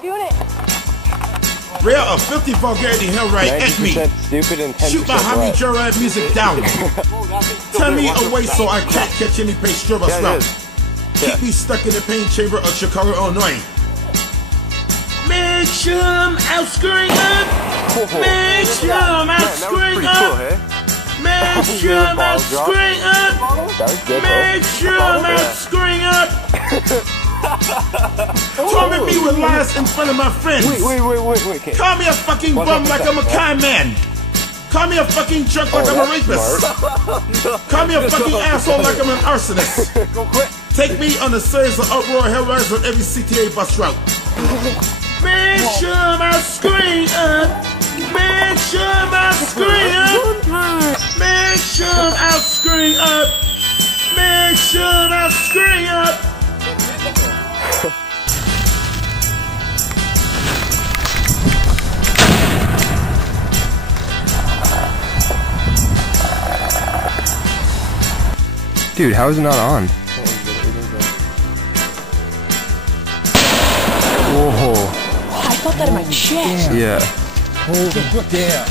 Doing it. Rare of 50 vulgarity hell right at me. Stupid and 10% Shoot my homie Gerard music down. Turn me away so I can't catch any pace strip or smell. Keep me stuck in the pain chamber of Chicago, Illinois. Make sure I'm out screwing up. Make sure I'm out screwing up. Make sure I'm out screwing up. Make sure I'm out screwing up. Torment me with lies in front of my friends. Wait. Call me a fucking bum like I'm a kind man. Call me a fucking drunk like I'm a rapist. Call me a fucking asshole like I'm an arsonist. Take me on a series of uproar hell rides on every CTA bus route. Make sure I'm out screwing up. Make sure I'm out screwing up. Make sure I'm out screwing up. Make sure I'm out screwing up. Dude, how is it not on? Whoa. I felt that in my chest. Yeah. Oh, damn.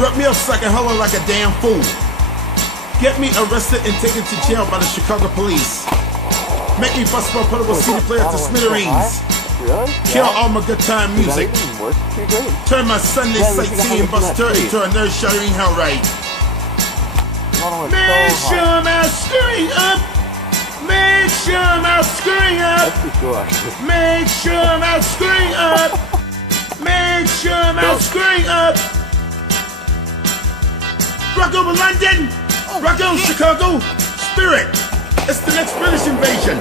Rip me up so I can holler like a damn fool. Get me arrested and taken to jail by the Chicago police. Make me bust my portable CD player to smithereens. Kill all my good time music. Turn my Sunday sightseeing bus tour into a nerve-shattering hell ride. Make sure I'm out screwing up. Make sure I'm out screwing up. Make sure I'm out screwing up. Make sure I'm out screwing up. Rock over London. Rock on Chicago. Spirit. It's the next British invasion.